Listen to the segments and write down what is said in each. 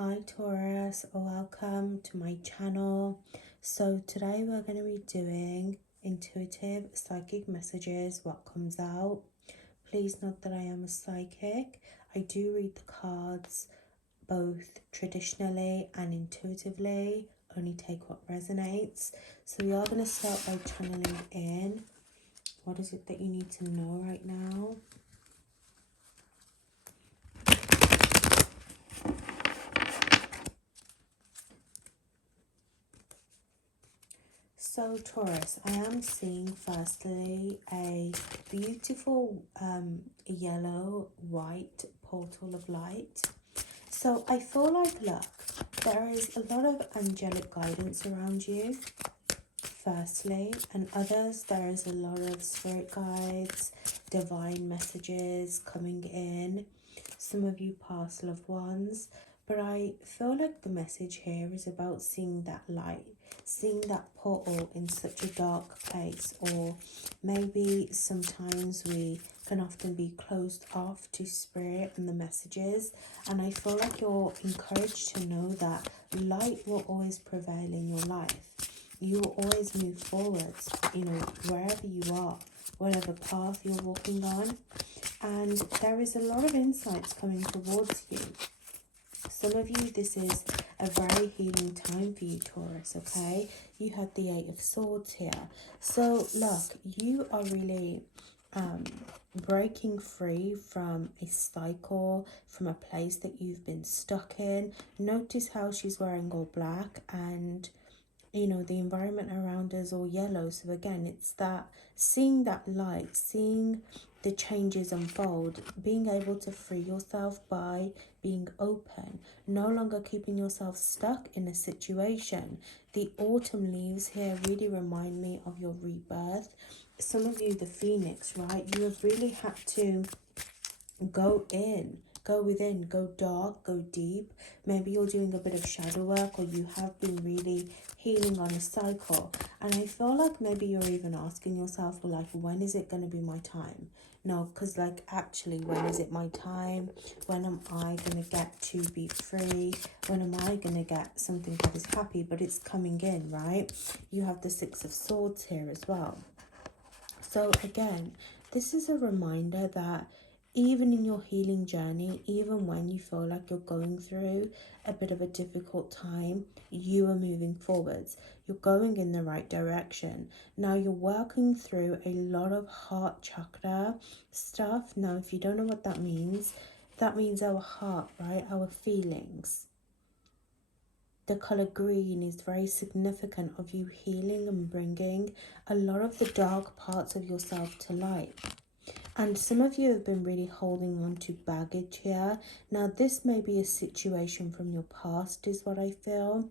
Hi Taurus, welcome to my channel. So today we're going to be doing intuitive psychic messages, what comes out. Please note that I am a psychic. I do read the cards both traditionally and intuitively, only take what resonates. So we are going to start by channeling in. What is it that you need to know right now? So Taurus, I am seeing firstly a beautiful yellow white portal of light. So I feel like, look, there is a lot of angelic guidance around you firstly, and others there is a lot of spirit guides, divine messages coming in, some of you past loved ones. But I feel like the message here is about seeing that light, seeing that portal in such a dark place, or maybe sometimes we can often be closed off to spirit and the messages. And I feel like you're encouraged to know that light will always prevail in your life. You will always move forwards, wherever you are, whatever path you're walking on. And there is a lot of insights coming towards you. Some of you, this is a very healing time for you, Taurus, okay? You have the Eight of Swords here. So, look, you are really breaking free from a cycle, from a place that you've been stuck in. Notice how she's wearing all black and the environment around us all yellow. So again, it's that seeing that light, seeing the changes unfold, being able to free yourself by being open, no longer keeping yourself stuck in a situation. The autumn leaves here really remind me of your rebirth. Some of you, the phoenix, right? You have really had to go in, go within, go dark, go deep. Maybe you're doing a bit of shadow work, or you have been really healing on a cycle. And I feel like maybe you're even asking yourself, well, like, when is it going to be my time? No, because like, actually, when is it my time? When am I going to get to be free? When am I going to get something that is happy? But it's coming in, right? You have the Six of Swords here as well. So again, this is a reminder that even in your healing journey, even when you feel like you're going through a bit of a difficult time, you are moving forwards. You're going in the right direction. Now you're working through a lot of heart chakra stuff. Now, if you don't know what that means our heart, right? Our feelings. The color green is very significant of you healing and bringing a lot of the dark parts of yourself to light. And some of you have been really holding on to baggage here. Now, this may be a situation from your past, is what I feel.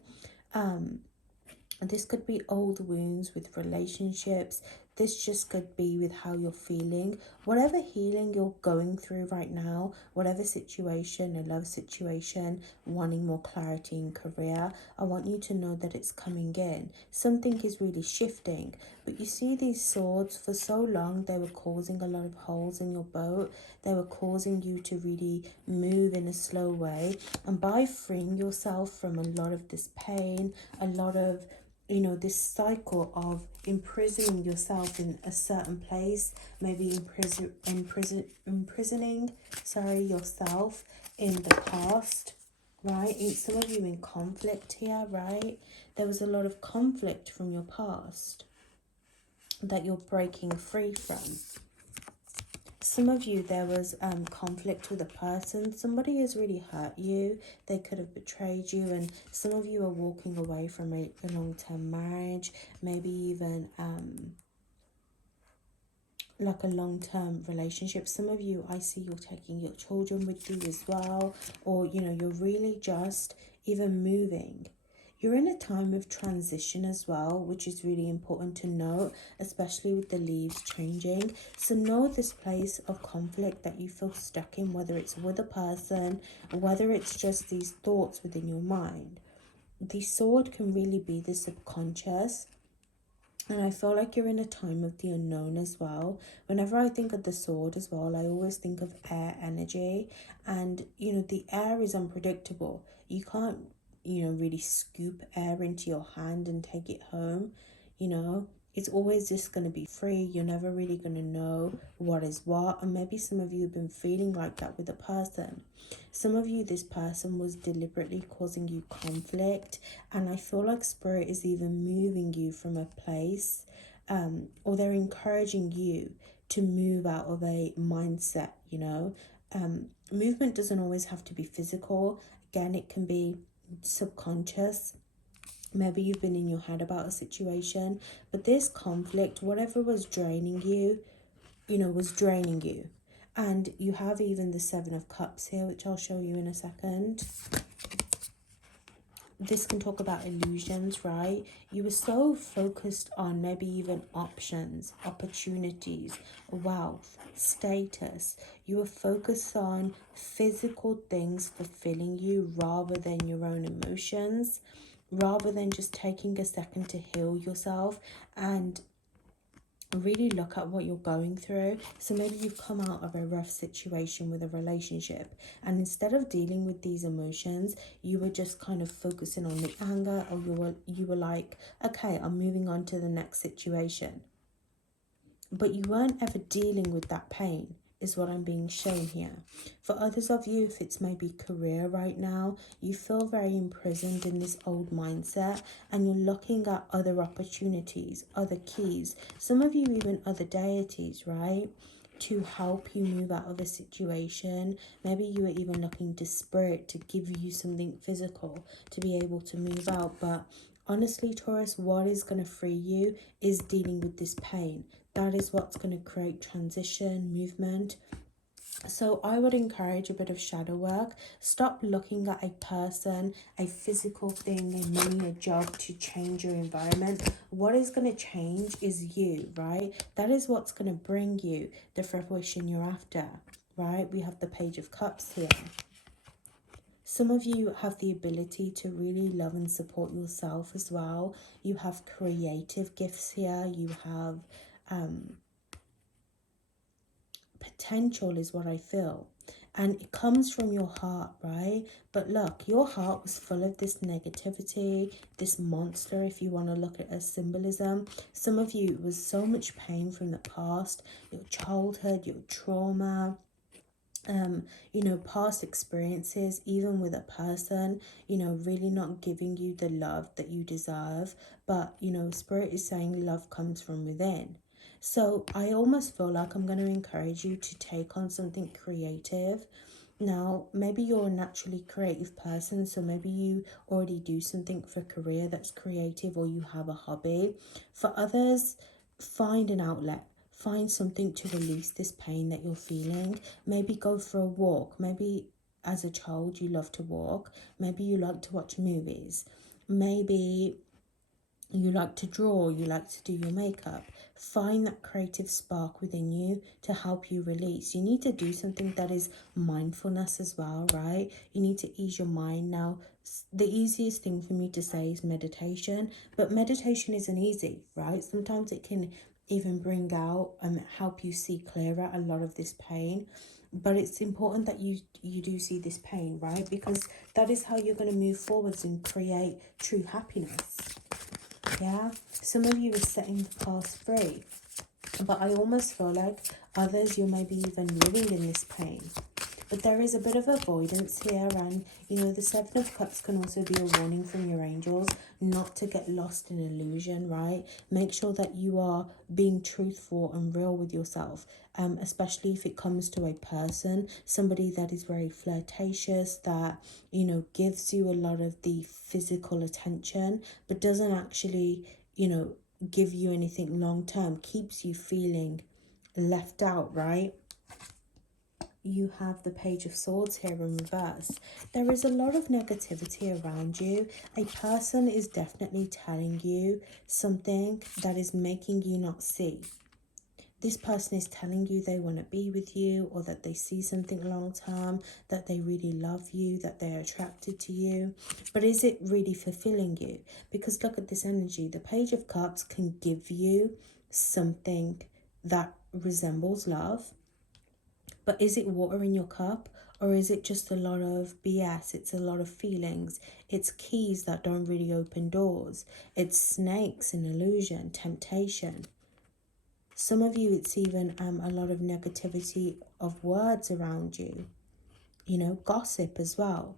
This could be old wounds with relationships. This just could be with how you're feeling. Whatever healing you're going through right now, whatever situation, a love situation, wanting more clarity in career, I want you to know that it's coming in. Something is really shifting. But you see these swords, for so long, they were causing a lot of holes in your boat. They were causing you to really move in a slow way. And by freeing yourself from a lot of this pain, a lot of this cycle of imprisoning yourself in a certain place, maybe imprisoning yourself in the past, right? Some of you in conflict here, right? There was a lot of conflict from your past that you're breaking free from. Some of you, there was conflict with a person. Somebody has really hurt you. They could have betrayed you. And some of you are walking away from a long-term marriage. Maybe even like a long-term relationship. Some of you, I see you're taking your children with you as well. Or, you're really just even moving. You're in a time of transition as well, which is really important to note, especially with the leaves changing. So know this place of conflict that you feel stuck in, whether it's with a person, or whether it's just these thoughts within your mind. The sword can really be the subconscious. And I feel like you're in a time of the unknown as well. Whenever I think of the sword as well, I always think of air energy. And, you know, the air is unpredictable. You can't, you know, really scoop air into your hand and take it home. You know, it's always just going to be free. You're never really going to know what is what. And maybe some of you have been feeling like that with a person. Some of you, this person was deliberately causing you conflict, and I feel like spirit is even moving you from a place, or they're encouraging you to move out of a mindset, you know. Movement doesn't always have to be physical. Again, it can be subconscious. Maybe you've been in your head about a situation, but this conflict, whatever was draining you, you know, was draining you. And you have even the Seven of Cups here, which I'll show you in a second. This can talk about illusions, right? You were so focused on maybe even options, opportunities, wealth, status. You were focused on physical things fulfilling you rather than your own emotions, rather than just taking a second to heal yourself and really look at what you're going through. So maybe you've come out of a rough situation with a relationship, and instead of dealing with these emotions, you were just kind of focusing on the anger, or you were like, okay, I'm moving on to the next situation. But you weren't ever dealing with that pain, is what I'm being shown here. For others of you, if it's maybe career right now, you feel very imprisoned in this old mindset, and you're looking at other opportunities, other keys, some of you even other deities, right, to help you move out of a situation. Maybe you were even looking to spirit to give you something physical to be able to move out. But honestly, Taurus, what is going to free you is dealing with this pain. That is what's going to create transition, movement. So I would encourage a bit of shadow work. Stop looking at a person, a physical thing, a money, a job to change your environment. What is going to change is you, right? That is what's going to bring you the fruition you're after, right? We have the Page of Cups here. Some of you have the ability to really love and support yourself as well. You have creative gifts here. You have potential is what I feel. And it comes from your heart, right? But look, your heart was full of this negativity, this monster, if you want to look at it as symbolism. Some of you, it was so much pain from the past, your childhood, your trauma, you know, past experiences, even with a person, you know, really not giving you the love that you deserve. But, you know, Spirit is saying love comes from within. So I almost feel like I'm going to encourage you to take on something creative. Now, maybe you're a naturally creative person, so maybe you already do something for career that's creative, or you have a hobby. For others, find an outlet. Find something to release this pain that you're feeling. Maybe go for a walk. Maybe as a child you love to walk. Maybe you like to watch movies. Maybe you like to draw, you like to do your makeup. Find that creative spark within you to help you release. You need to do something that is mindfulness as well, right? You need to ease your mind. Now, the easiest thing for me to say is meditation, but meditation isn't easy, right? Sometimes it can even bring out and help you see clearer a lot of this pain. But it's important that you do see this pain, right? Because that is how you're going to move forwards and create true happiness. Yeah, some of you are setting the past free, but I almost feel like others, you may be even living in this pain. But there is a bit of avoidance here, and you know, the Seven of Cups can also be a warning from your angels not to get lost in illusion, right? Make sure that you are being truthful and real with yourself, especially if it comes to a person, somebody that is very flirtatious, that, you know, gives you a lot of the physical attention, but doesn't actually, you know, give you anything long term, keeps you feeling left out, right? You have the Page of Swords here in reverse. There is a lot of negativity around you. A person is definitely telling you something that is making you not see. This person is telling you they want to be with you, or that they see something long term, that they really love you, that they're attracted to you. But is it really fulfilling you? Because look at this energy. The Page of Cups can give you something that resembles love. But is it water in your cup? Or is it just a lot of BS? It's a lot of feelings. It's keys that don't really open doors. It's snakes and illusion, temptation. Some of you, it's even a lot of negativity of words around you. You know, gossip as well.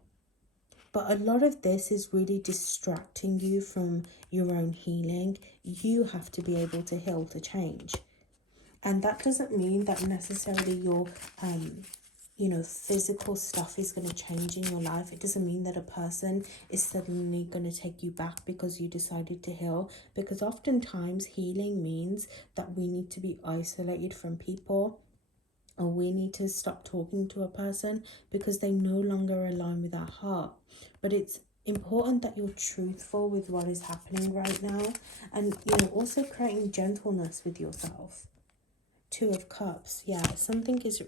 But a lot of this is really distracting you from your own healing. You have to be able to heal to change. And that doesn't mean that necessarily your physical stuff is going to change in your life. It doesn't mean that a person is suddenly going to take you back because you decided to heal. Because oftentimes healing means that we need to be isolated from people, or we need to stop talking to a person because they no longer align with our heart. But it's important that you're truthful with what is happening right now, and also creating gentleness with yourself. Two of Cups, yeah, something is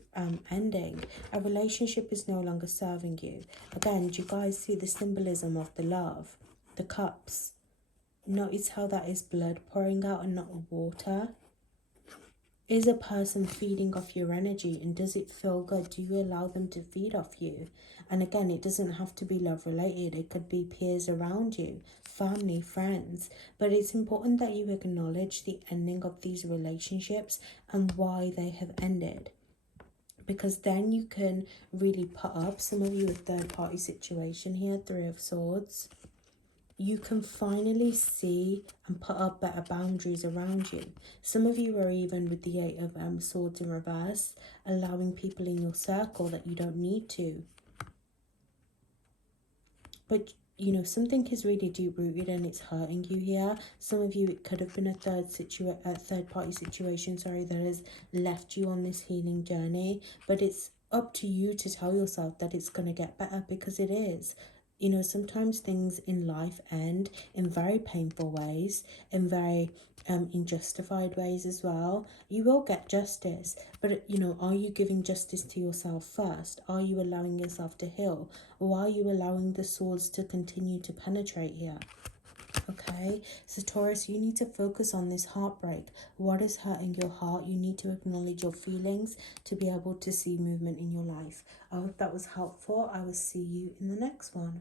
ending. A relationship is no longer serving you. Again, do you guys see the symbolism of the love? The cups. Notice how that is blood pouring out and not water. Is a person feeding off your energy, and does it feel good? Do you allow them to feed off you? And again, it doesn't have to be love related. It could be peers around you, family, friends. But it's important that you acknowledge the ending of these relationships and why they have ended. Because then you can really put up, some of you, a third party situation here, Three of Swords. You can finally see and put up better boundaries around you. Some of you are even with the Eight of Swords in reverse, allowing people in your circle that you don't need to. But something is really deep rooted and it's hurting you here. Some of you, it could have been a third party situation, that has left you on this healing journey. But it's up to you to tell yourself that it's going to get better, because it is. Sometimes things in life end in very painful ways, in very unjustified ways as well. You will get justice, but are you giving justice to yourself first? Are you allowing yourself to heal? Or are you allowing the swords to continue to penetrate here? Okay, so Taurus, you need to focus on this heartbreak. What is hurting your heart? You need to acknowledge your feelings to be able to see movement in your life. I hope that was helpful. I will see you in the next one.